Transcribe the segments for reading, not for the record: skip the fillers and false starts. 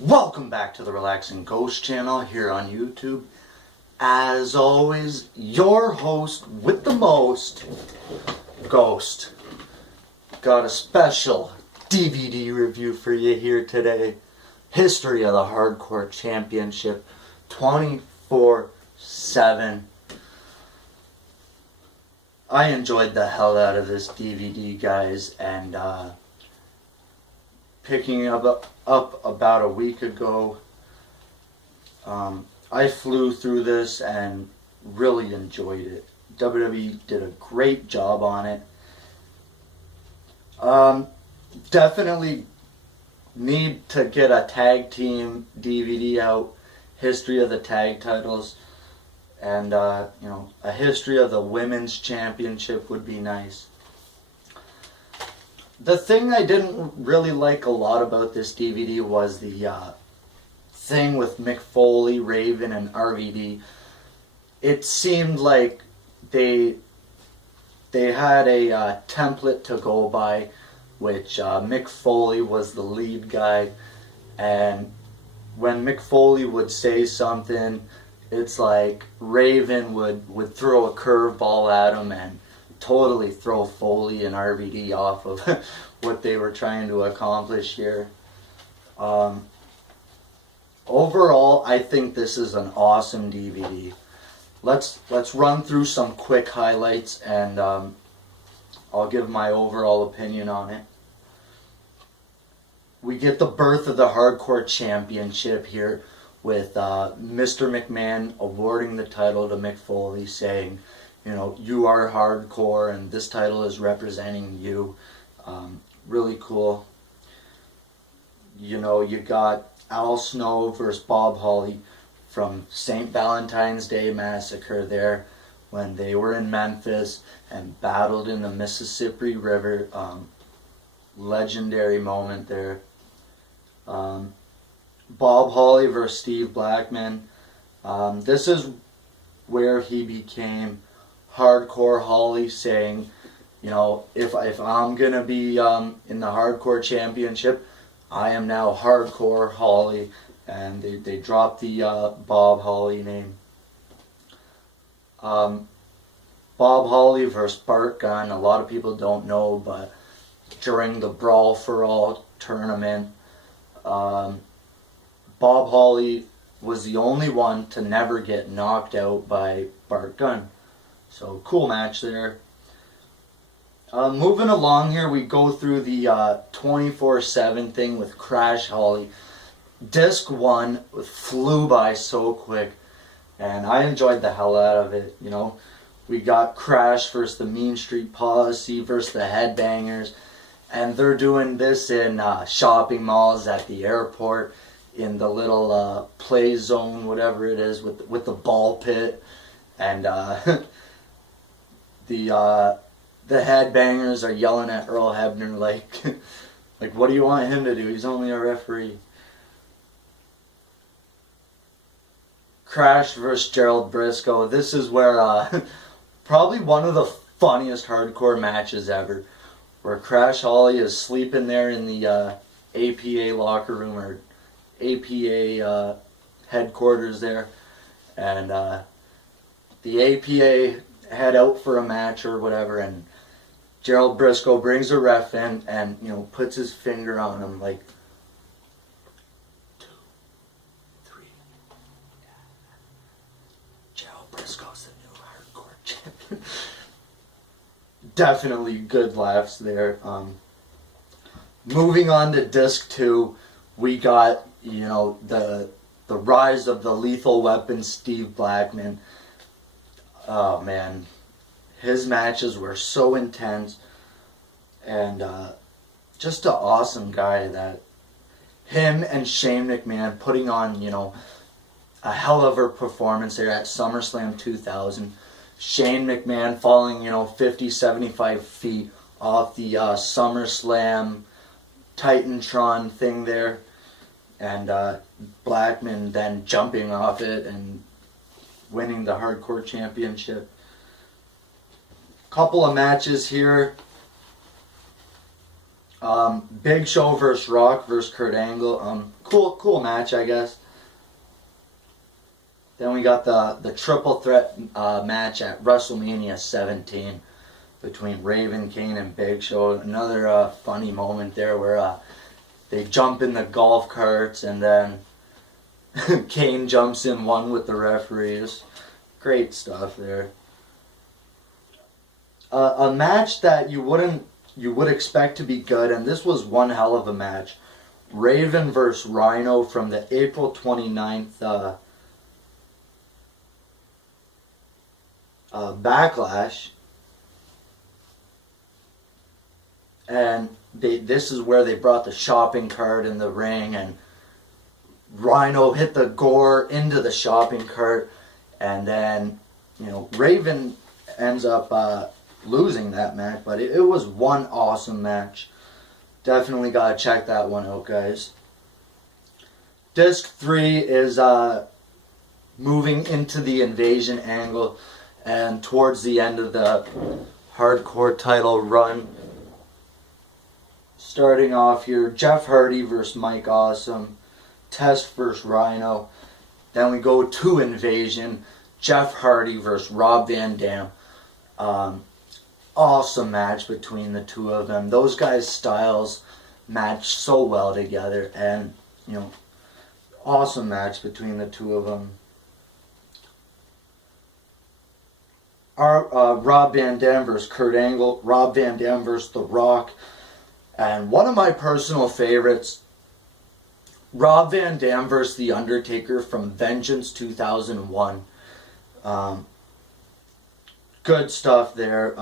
Welcome back to the Relaxing Ghost channel here on YouTube. As always, your host with the most, Ghost. Got a special DVD review for you here today. History of the Hardcore Championship 24/7. I enjoyed the hell out of this DVD, guys, and picking up about a week ago. I flew through this and really enjoyed it. WWE did a great job on it. Definitely need to get a tag team DVD out. History of the tag titles. And, a history of the women's championship would be nice. The thing I didn't really like a lot about this DVD was the thing with Mick Foley, Raven, and RVD. It seemed like they had a template to go by, which Mick Foley was the lead guy, and when Mick Foley would say something, it's like Raven would throw a curveball at him and totally throw Foley and RVD off of what they were trying to accomplish here. Overall, I think this is an awesome DVD. Let's run through some quick highlights, and I'll give my overall opinion on it. We get the birth of the Hardcore Championship here with Mr. McMahon awarding the title to Mick Foley, saying, you are hardcore and this title is representing you. Really cool. You got Al Snow versus Bob Holly from St. Valentine's Day Massacre there when they were in Memphis and battled in the Mississippi River. Legendary moment there. Bob Holly versus Steve Blackman. This is where he became Hardcore Holly, saying, if I'm gonna be in the Hardcore Championship, I am now Hardcore Holly, and they dropped the Bob Holly name. Bob Holly versus Bart Gunn. A lot of people don't know, but during the Brawl for All tournament, Bob Holly was the only one to never get knocked out by Bart Gunn. So, cool match there. Moving along here, we go through the 24/7 thing with Crash Holly. Disc 1 flew by so quick, and I enjoyed the hell out of it. We got Crash versus the Mean Street Posse versus the Headbangers, and they're doing this in shopping malls, at the airport, in the little play zone, whatever it is, with the ball pit, and the Headbangers are yelling at Earl Hebner like, what do you want him to do? He's only a referee. Crash versus Gerald Briscoe. This is where probably one of the funniest hardcore matches ever, where Crash Holly is sleeping there in the APA locker room, or APA headquarters there, and the APA head out for a match or whatever, and Gerald Briscoe brings a ref in and puts his finger on him like 2, 3. Gerald Briscoe's the new hardcore champion. Definitely good laughs there. Moving on to disc 2, we got the rise of the Lethal Weapon, Steve Blackman. Oh man, his matches were so intense, and just an awesome guy. That him and Shane McMahon putting on a hell of a performance there at SummerSlam 2000. Shane McMahon falling 50, 75 feet off the SummerSlam Titantron thing there, and Blackman then jumping off it and winning the Hardcore Championship. Couple of matches here. Big Show versus Rock versus Kurt Angle. cool match, I guess. Then we got the triple threat match at WrestleMania 17 between Raven, Kane, and Big Show. Another funny moment there where they jump in the golf carts and then Kane jumps in one with the referees. Great stuff there. A match that you would expect to be good, and this was one hell of a match. Raven versus Rhino from the April 29th Backlash. And this is where they brought the shopping cart in the ring, and Rhino hit the gore into the shopping cart, and then, Raven ends up losing that match, but it was one awesome match. Definitely gotta check that one out, guys. Disc 3 is moving into the invasion angle, and towards the end of the hardcore title run. Starting off here, Jeff Hardy versus Mike Awesome, Test versus Rhino. Then we go to Invasion, Jeff Hardy versus Rob Van Dam. Awesome match between the two of them. Those guys' styles match so well together, and awesome match between the two of them. Rob Van Dam versus Kurt Angle, Rob Van Dam versus The Rock, and one of my personal favorites, Rob Van Dam versus The Undertaker from Vengeance 2001. Good stuff there.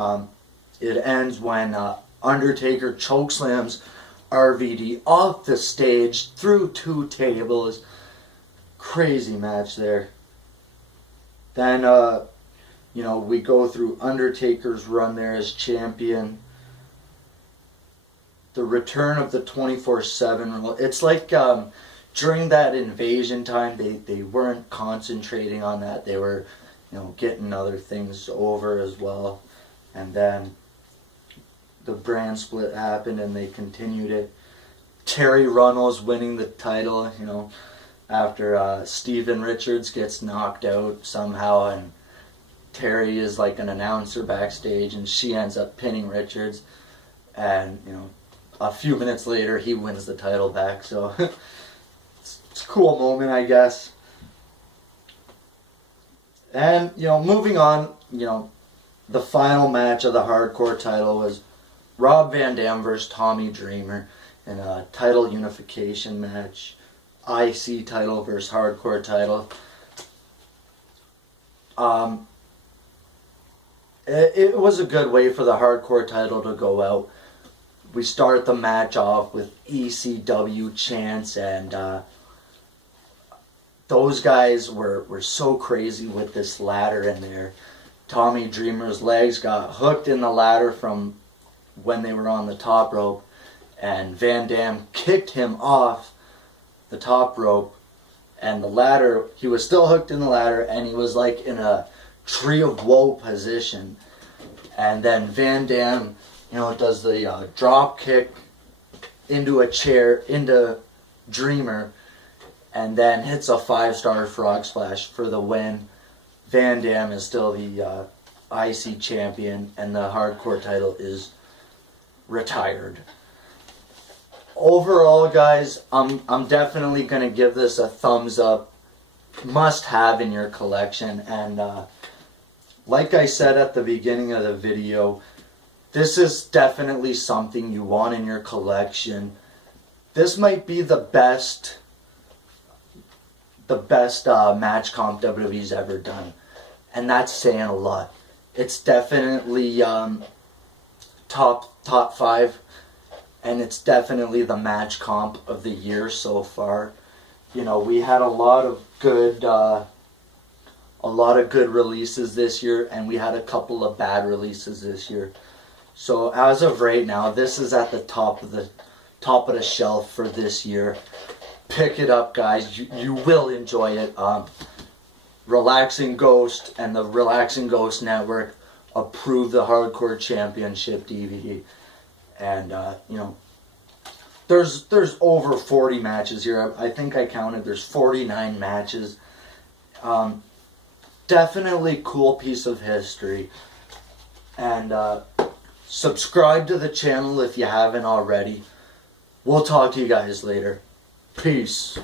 It ends when Undertaker chokeslams RVD off the stage through 2 tables. Crazy match there. Then, we go through Undertaker's run there as champion. The return of the 24/7 rule. It's like during that invasion time, they weren't concentrating on that. They were, getting other things over as well. And then the brand split happened and they continued it. Terry Runnels winning the title, after Steven Richards gets knocked out somehow, and Terry is like an announcer backstage and she ends up pinning Richards. And, a few minutes later he wins the title back. So it's a cool moment, I guess. And, moving on, the final match of the hardcore title was Rob Van Dam versus Tommy Dreamer in a title unification match. IC title versus hardcore title. It was a good way for the hardcore title to go out. We start the match off with ECW chants, and those guys were so crazy with this ladder in there. Tommy Dreamer's legs got hooked in the ladder from when they were on the top rope, and Van Dam kicked him off the top rope, and the ladder, he was still hooked in the ladder, and he was like in a tree of woe position. And then Van Dam, does the drop kick into a chair, into Dreamer, and then hits a 5-star frog splash for the win. Van Dam is still the IC champion, and the hardcore title is retired. Overall, guys, I'm definitely going to give this a thumbs up. Must have in your collection. And like I said at the beginning of the video, this is definitely something you want in your collection. This might be the best match comp WWE's ever done, and that's saying a lot. It's definitely top 5, and it's definitely the match comp of the year so far. We had a lot of good releases this year, and we had a couple of bad releases this year. So as of right now, this is at the top of the shelf for this year. Pick it up, guys. You will enjoy it. Relaxing Ghost and the Relaxing Ghost Network approved the Hardcore Championship DVD. And, There's over 40 matches here. I think I counted. There's 49 matches. Definitely cool piece of history. And subscribe to the channel if you haven't already. We'll talk to you guys later. Peace.